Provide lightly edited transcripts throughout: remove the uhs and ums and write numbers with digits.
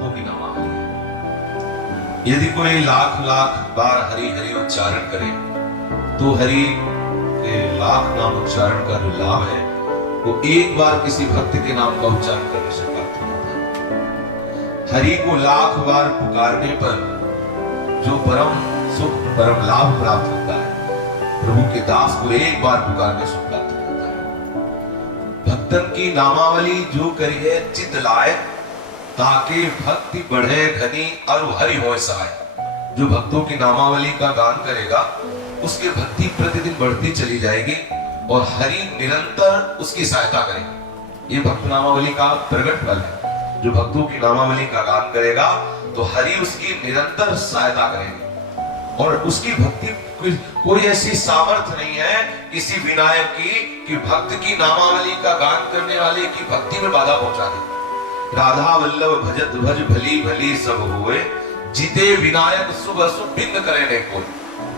भक्तों की नामावली है। यदि कोई लाख लाख बार हरि हरि उच्चारण करे तो हरि के लाख नाम उच्चारण का जो लाभ है वो एक बार किसी भक्त के नाम का उच्चारण करने से प्राप्त होता है। हरि को लाख बार पुकारने पर जो परम सुख परम लाभ प्राप्त होता है, प्रभु के दास को एक बार पुकारने से प्राप्त होता है। भक्तन की नामावली जो करिए चित लाए, ताकि भक्ति बढ़े घनी और हरि होए सहाय। जो भक्तों की नामावली का गान करेगा उसकी भक्ति प्रतिदिन बढ़ती चली जाएगी और हरि निरंतर उसकी सहायता करेगी। ये भक्त नामावली का प्रगट फल है। जो भक्तों की नामावली का गान करेगा तो हरि उसकी निरंतर सहायता करेगी और उसकी भक्ति कोई ऐसी सामर्थ्य नहीं है किसी विनायक की कि भक्त की नामावली का गान करने वाले की भक्ति में बाधा पहुंचा दे। राधा वल्लभ भजत भज भली भली सब हुए, जीते विनायक शुभ अशुभ भिन्न करे नहीं कोई।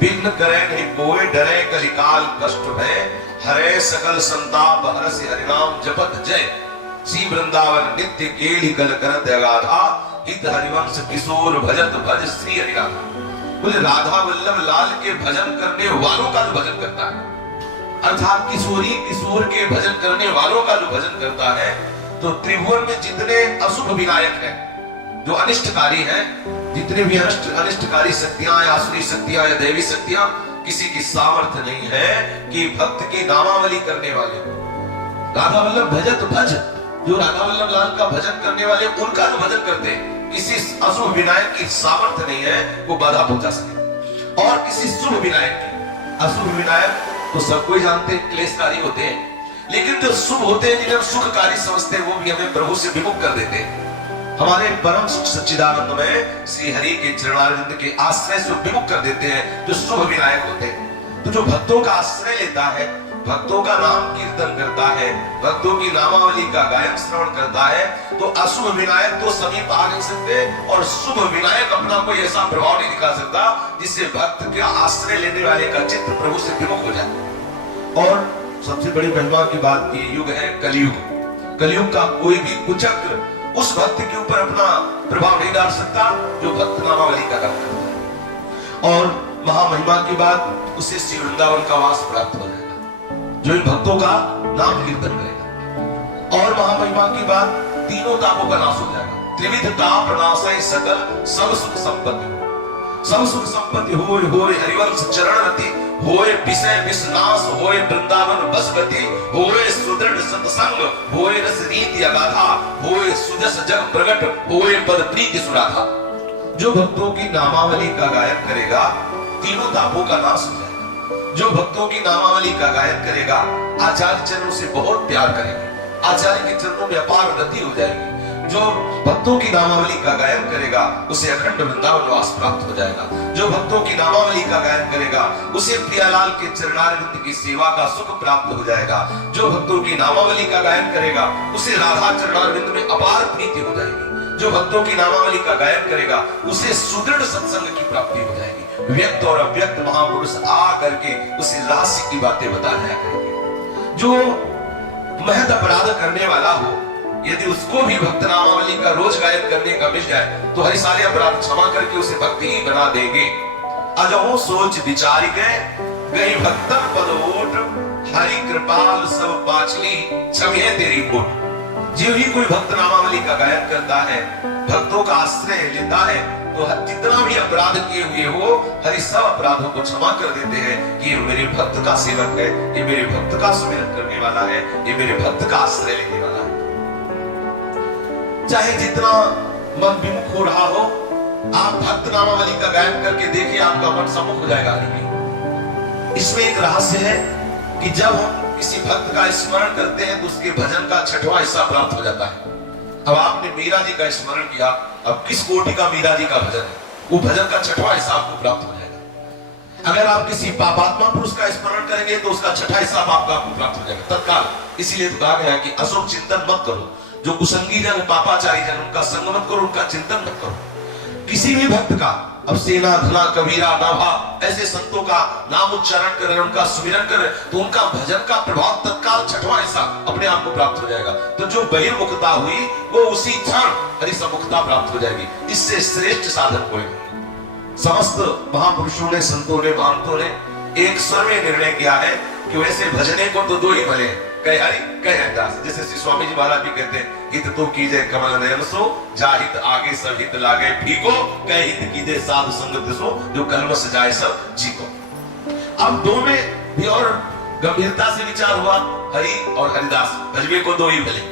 भिन्न करे नहीं कोई, डरे कलिकाल कष्ट भय, हरे सकल संताप हरस हरिनाम जपत जय। श्री वृंदावन नित्य केली कल करत अगाधा, हित हरिवंश किशोर भजत भज श्री हरिनाम। बोले राधा वल्लभ लाल के भजन करने वालों का जो भजन करता है, अर्थात किशोरी किशोर के भजन करने वालों का जो भजन करता है, तो त्रिभुवन में जितने अशुभ विनायक हैं, जो अनिष्टकारी हैं, जितने भी अनिष्टकारी शक्तियां या आसुरी शक्तियां या दैवी शक्तियां, किसी की सामर्थ्य नहीं है कि भक्त की नामावली करने वाले को राधा वल्लभ भजत भज, जो राधा वल्लभ लाल का भजन करने वाले उनका जो भजन करते हैं, किसी अशुभ विनायक की सामर्थ्य नहीं है वो बाधा पहुंचा सके। और किसी शुभ विनायक की, अशुभ विनायक तो सब कोई जानते हैं क्लेशकारी होते हैं, लेकिन जो शुभ होते हैं जिन्हें हम सुखकारी समझते हैं वो भी हमें प्रभु से विमुख कर देते हैं। हमारे परम सच्चिदानंद में श्री हरि के चरणारविंद के आश्रय से विमुख कर देते हैं जो शुभ विनायक होते हैं। तो जो भक्तों का आश्रय लेता है, भक्तों का नाम कीर्तन करता है, भक्तों की नामावली का गायन श्रवण करता है, तो अशुभ विनायक तो समीप आ नहीं सकते और शुभ विनायक अपना कोई ऐसा प्रभाव नहीं दिखा सकता जिससे भक्त का आश्रय लेने वाले का चित्त प्रभु से विमुख हो जाए। और सबसे बड़ी महिमा की बात, ये युग है कलयुग। कलयुग का कोई भी कुचक्र उस भक्त के ऊपर अपना प्रभाव नहीं डाल सकता जो भक्त नामावली का गान करता है। और महामहिमा की बात, उसे श्री वृंदावन का वास प्राप्त हो जाएगा जो इन भक्तों का नाम कीर्तन करेगा। और महामहिमा की बात, तीनों तापों का नाश हो जाएगा। त्रिविध ताप नाशय सकल सब सुख संपत्ति, सब सुख संपत्ति होय होय हरिवंश चरण रति, होय विषय विषनाश, होय वृंदावन बसगति, होय सुदृढ़ सत्संग, होय रस रीति अगाधा, होय सुजस जग प्रगट, होय पद प्रीति सुराधा। जो भक्तों की नामावली का गायन करेगा तीनों तापों का नाश हो जाएगा। जो भक्तों की नामावली का गायन करेगा आचार्य चरणों से बहुत प्यार करेंगे, आचार्य के चरणों में अपार रति हो जाएगी। जो भक्तों की नामावली का गायन करेगा उसे अखंड वृंदावन वास प्राप्त हो जाएगा। जो भक्तों की नामावली का गायन करेगा उसे प्रियालाल के चरणारविंद की सेवा का सुख प्राप्त हो जाएगा। जो भक्तों की नामावली का गायन करेगा उसे राधा चरणारविंद में अपार प्रीति हो जाएगी। जो भक्तों की नामावली का गायन करेगा उसे सुदृढ़ सत्संग की प्राप्ति हो जाएगी। व्यक्त और अव्यक्त महापुरुष आ करके उसे रहस्य की बातें बताया करेंगे। जो महत अपराध करने वाला हो, यदि उसको भी भक्त नामावली का रोज गायन करने का मिल जाए तो हरि सारे अपराध क्षमा करके उसे भक्ति ही बना देंगे। अजहो सोच विचार गई भक्तन पद ओट, हरि कृपाल सब पाचली छमे तेरी कोट। जो ही कोई भक्त नामावली का गायन करता है, भक्तों का आश्रय लेता है, तो जितना भी अपराध किए हुए हो हरि सब अपराधों को क्षमा कर देते हैं कि ये मेरे भक्त का सेवक है, ये मेरे भक्त का सुमिरन करने वाला है, ये मेरे भक्त का आश्रय लेने वाला है। चाहे जितना मन विमुख हो रहा हो, आप भक्त नामावली का गायन करके देखिए, आपका मन सम्मुख हो जाएगा। इसमें एक रहस्य है कि जब हम किसी भक्त का स्मरण करते हैं तो उसके भजन का छठवां हिस्सा प्राप्त हो जाता है। अब आपने मीरा जी का स्मरण किया, अब किस कोटि का मीरा जी का भजन है, वो भजन का छठवां हिस्सा आपको प्राप्त हो जाएगा। अगर आप किसी पापात्मा पुरुष का स्मरण करेंगे तो उसका छठा हिस्सा आपको प्राप्त हो जाएगा तत्काल। इसीलिए तो कहा गया कि अशुभ चिंतन मत करो। जो कुसंगी जन, पापाचारी जन, उनका संग मत करो, उनका चिंतन मत करो। किसी भी भक्त का, अब सेना धना कबीरा नाभा ऐसे संतों का नाम उच्चारण करें, उनका सुमिरन करें, तो उनका भजन का प्रभाव तत्काल छठवां हिस्सा अपने आप को प्राप्त हो जाएगा। तो जो बहिर्मुखता हुई वो उसी क्षण हरि सम्मुखता प्राप्त हो जाएगी। इससे श्रेष्ठ साधन कोई नहीं। समस्त महापुरुषों ने, संतों ने, महंतों ने एक स्वर में निर्णय किया है कि वैसे भजने को तो दो ही भले हैं, कहे हरि कहे हरिदास। जैसे श्री स्वामी जी महाराज भी कहते हैं, हित तो कीजे कमल नयन सो, जाहित आगे सब हित लागे फीको, कहे हित कीजे साधु संगत सो, जो कलमस जाए सब जीको। अब दो में भी और गंभीरता से विचार हुआ, हरि और हरिदास, भजवे को दो ही भले।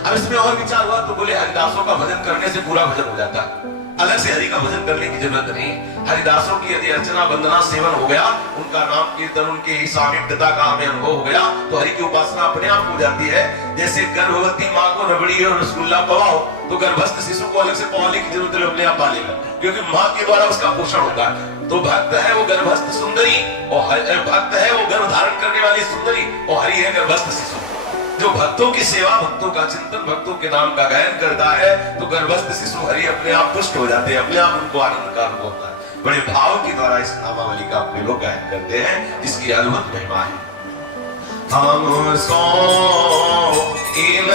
अब इसमें और विचार हुआ तो बोले हरिदासों का भजन करने से पूरा भजन हो जाता है, अलग से हरि का भजन करने की जरूरत नहीं। हरिदासों की यदि अर्चना वंदना सेवन हो गया, उनका नाम कीर्तन, उनके ही सामिप्यता का हमें अनुभव हो गया, तो हरि की उपासना अपने आप हो जाती है। जैसे गर्भवती माँ को रबड़ी और रसगुल्ला पवाओ तो गर्भस्थ शिशु को अलग से पवाने की जरूरत अपने आप पालेगा, क्योंकि माँ के द्वारा उसका पोषण होता है। तो भक्त है वो गर्भस्थ सुंदरी, और भक्त है वो गर्भ धारण करने वाली सुंदरी, और हरि है गर्भस्थ शिशु। जो भक्तों की सेवा, भक्तों का चिंतन, भक्तों के नाम का गायन करता है, तो गर्भस्थ शिशु हरि अपने आप पुष्ट हो जाते हैं, अपने आप उनको आनंद का अनुभव होता है। बड़े भाव के द्वारा इस नामावली का अपने लोग गायन करते हैं, जिसकी अद्भुत महिमा है। हम सो इन